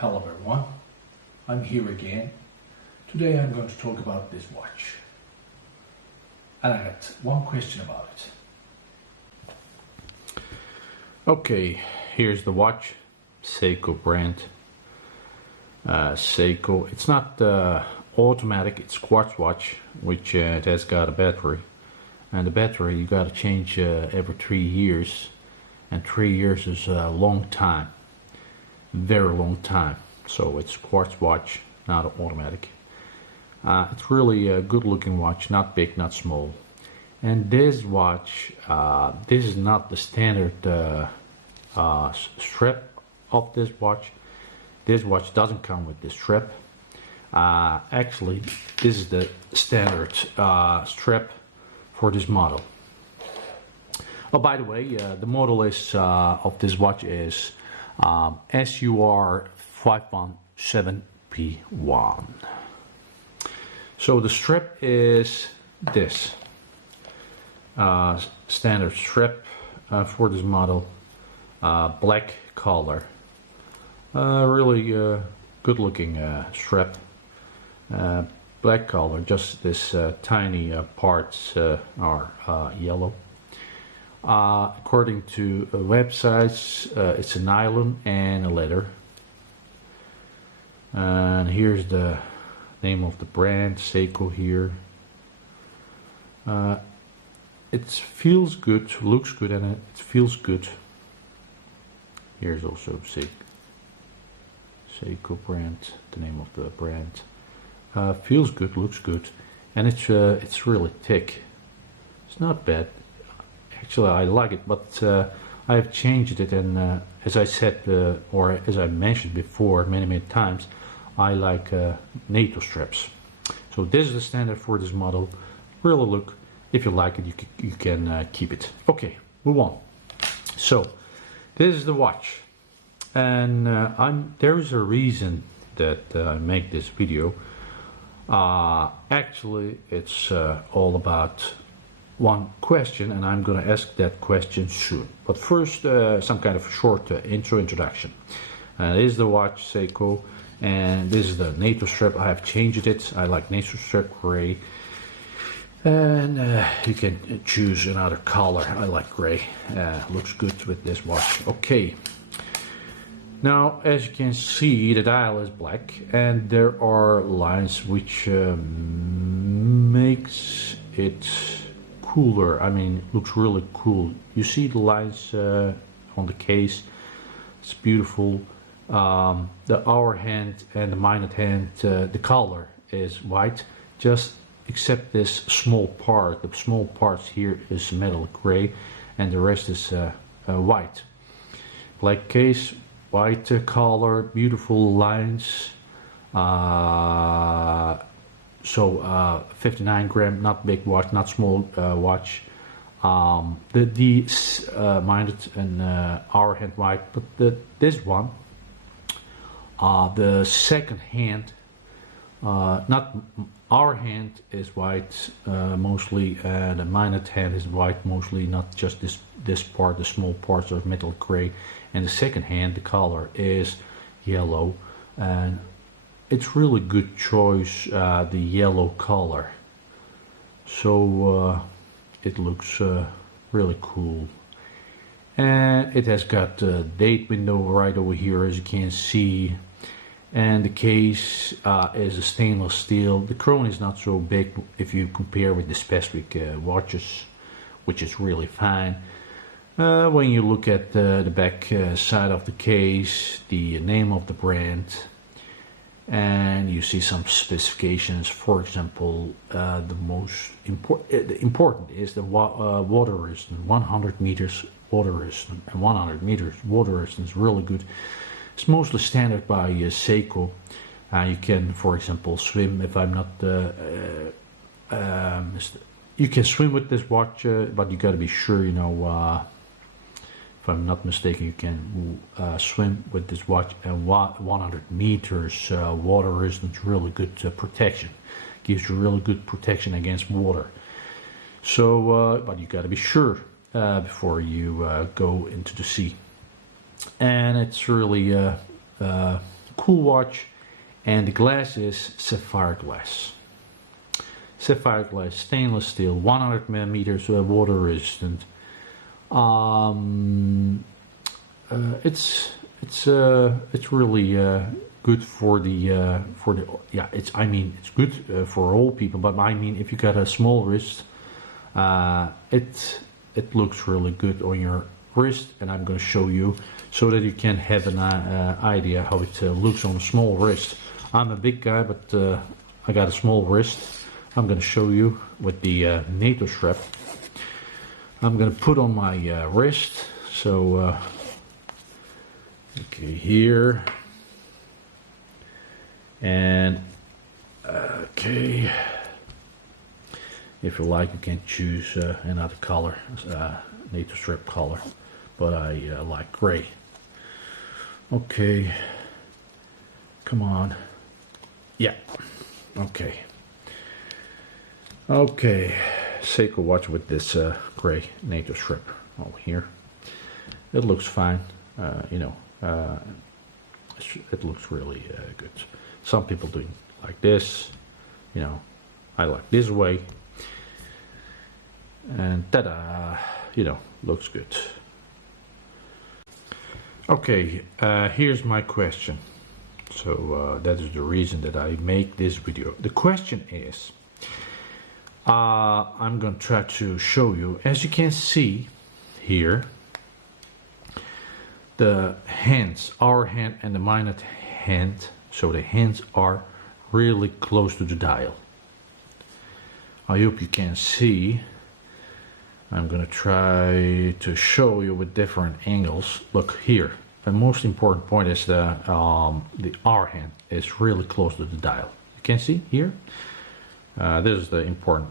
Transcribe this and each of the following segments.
Hello everyone, I'm here again. Today I'm going to talk about this watch. And I got one question about it. Okay, here's the watch, Seiko brand. Seiko, it's not automatic, it's quartz watch, which it has got a battery. And the battery you got to change every 3 years, and 3 years is a long time. Very long time. So it's quartz watch, not automatic. It's really a good looking watch, not big, not small. And this watch, this is not the standard strap of this watch. This watch doesn't come with this strap. Actually, this is the standard strap for this model. Oh, by the way, the model is of this watch is SUR 517P1. So the strap is this standard strap for this model, black color, really good looking strap, black color, just this tiny parts are yellow. According to websites, it's a nylon and a leather. And here's the name of the brand, Seiko here. It feels good, looks good, and it feels good. Here's also Seiko brand, the name of the brand. Feels good, looks good, and it's really thick. It's not bad. Actually, I like it, but I have changed it, and as I said, or as I mentioned before many times, I like NATO straps. So this is the standard for this model. Really look, if you like it, you can keep it. Okay, move on. So this is the watch, and there is a reason that I make this video. Actually, it's all about one question, and I'm going to ask that question soon. But first, some kind of short introduction. This is the watch, Seiko, and this is the NATO strap. I have changed it. I like NATO strap gray, and you can choose another color. I like gray. Looks good with this watch. Okay. Now, as you can see, the dial is black, and there are lines which makes it cooler. I mean, looks really cool. You see the lines on the case. It's beautiful. The hour hand and the minute hand, the color is white, just except this small part. The small parts here is metal gray, and the rest is white. Black case, white color, beautiful lines. So 59 gram, not big watch, not small watch. The minute and hour hand white, but this one, the second hand, not our hand is white mostly, the minute hand is white mostly, not just this part. The small parts are metal gray, and the second hand, the color is yellow, and it's really good choice, the yellow color. So it looks really cool, and it has got a date window right over here, as you can see. And the case is a stainless steel. The crown is not so big if you compare with the specific watches, which is really fine. When you look at the back side of the case, the name of the brand, and you see some specifications. For example, the most important is the water resistance, 100 meters water resistance, and 100 meters water resistance is really good. It's mostly standard by Seiko. You can, for example, swim. If I'm not, you can swim with this watch, but you got to be sure, you know. If I'm not mistaken, you can swim with this watch, and 100 meters water resistance, really good protection. Gives you really good protection against water. So, but you got to be sure before you go into the sea. And it's really cool cool watch, and the glass is sapphire glass. Sapphire glass, stainless steel, 100 millimeters, water resistant. It's really good for the yeah. It's good for all people, but I mean if you got a small wrist, it looks really good on your wrist, and I'm going to show you so that you can have an idea how it looks on a small wrist. I'm a big guy, but I got a small wrist. I'm going to show you with the NATO strap. I'm going to put on my wrist. So okay, here, and okay, if you like you can choose another color, NATO strip color, but I like gray. Okay, come on, yeah, okay, Seiko watch with this gray NATO strip over here. It looks fine, it looks really good. Some people do like this, I like this way, and ta-da, looks good. Okay, here's my question. So that is the reason that I make this video. The question is, I'm going to try to show you, as you can see here, the hands, our hand and the minor hand, so the hands are really close to the dial. I hope you can see. I'm going to try to show you with different angles. Look here. The most important point is the R hand is really close to the dial. You can see here. This is the important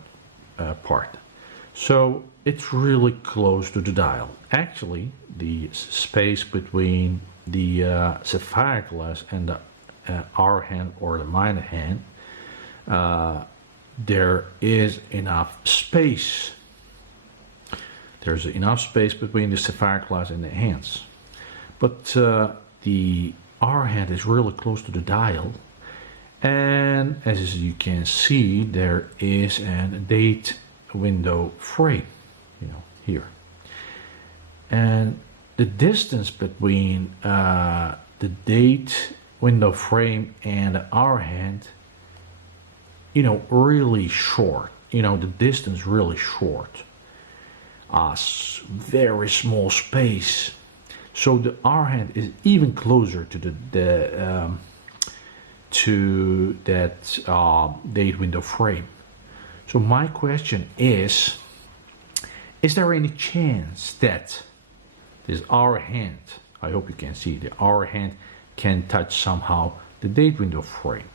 part. So it's really close to the dial. Actually, the space between the sapphire glass and the R hand or the minor hand, there is enough space. There's enough space between the sapphire glass and the hands. But the R hand is really close to the dial. And as you can see, there is a date window frame, here. And the distance between the date window frame and the R hand, really short. The distance really short. Very small space. So the R hand is even closer to that date window frame. So my question is there any chance that this R hand, I hope you can see, the R hand can touch somehow the date window frame?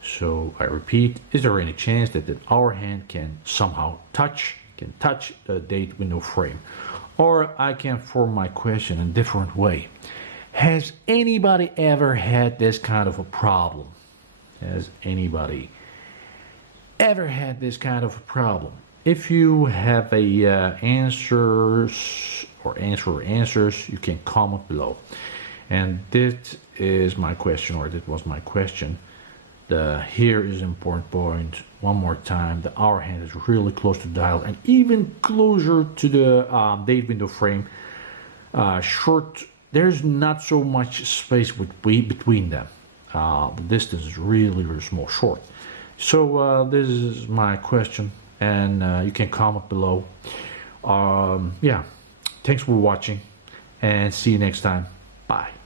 So I repeat, is there any chance that the R hand can somehow touch the date window frame? Or I can form my question in a different way. Has anybody ever had this kind of a problem? Has anybody ever had this kind of a problem? If you have a answers, you can comment below. And this is my question, or that was my question. Here is an important point. One more time, the hour hand is really close to the dial and even closer to the date window frame. There's not so much space between them. The distance is really, really small, short. So this is my question, and you can comment below. Yeah, thanks for watching, and see you next time. Bye.